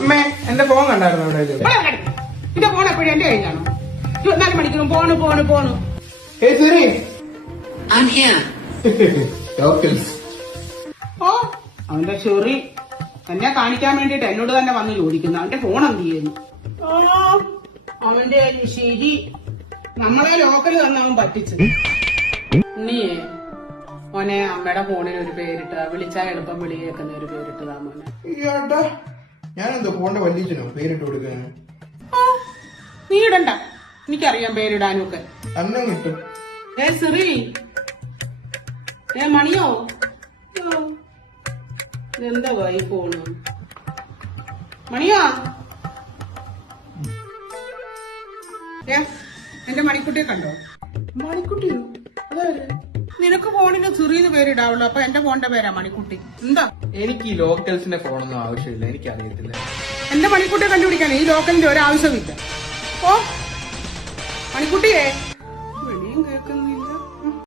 അമ്മേ എന്റെ ഫോൺ കണ്ടായിരുന്നു ഇവിടെ എന്റെ ഫോൺ എപ്പോഴും എന്റെ കഴിഞ്ഞാണോ ഇരുപത്തിനാല് മണിക്കൂർ പോണു പോണു പോണു ഓ അവന്റെ ചെറി എന്നെ കാണിക്കാൻ വേണ്ടിട്ട് എന്നോട് തന്നെ വന്ന് ചോദിക്കുന്നു അവന്റെ ഫോൺ എന്ത് ചെയ്യുന്നു അവന്റെ ശരി നമ്മളെ ലോക്കൽ തന്നെ അവൻ പറ്റിച്ചത് നീ മോനെ അമ്മയുടെ ഫോണിന് ഒരു പേരിട്ട് വിളിച്ചാൽ എളുപ്പം വിളി കേൾക്കുന്ന ഒരു പേരിട്ടതാ മോനെ ഞാൻ എന്തോ പോണ്ട വല്ലിച്ചനോ പേരിട്ട് കൊടുക്കാന് നീ ഇടണ്ട എനിക്കറിയാം പേരിടാനൊക്കെ അന്നും കിട്ടും ഏ സിറി ഏ മണിയോ എന്താ വൈ പോണു മണിയോ എന്റെ മണിക്കുട്ടിയെ കണ്ടോ മണിക്കുട്ടിയോ അതെ നിനക്ക് ഫോണിന് പേര് പേരിടാവുള്ളൂ അപ്പൊ എന്റെ ഫോണിന്റെ പേരാ മണിക്കുട്ടി എന്താ എനിക്ക് ഈ ലോക്കൽസിന്റെ ഫോണൊന്നും ആവശ്യമില്ല എനിക്ക് അറിയത്തില്ല എന്റെ മണിക്കുട്ടിയെ കണ്ടുപിടിക്കാൻ ഈ ലോക്കലിന്റെ ഒരാവശ്യമില്ല ഓ മണിക്കുട്ടിയെ വെളിയും കേൾക്കുന്നില്ല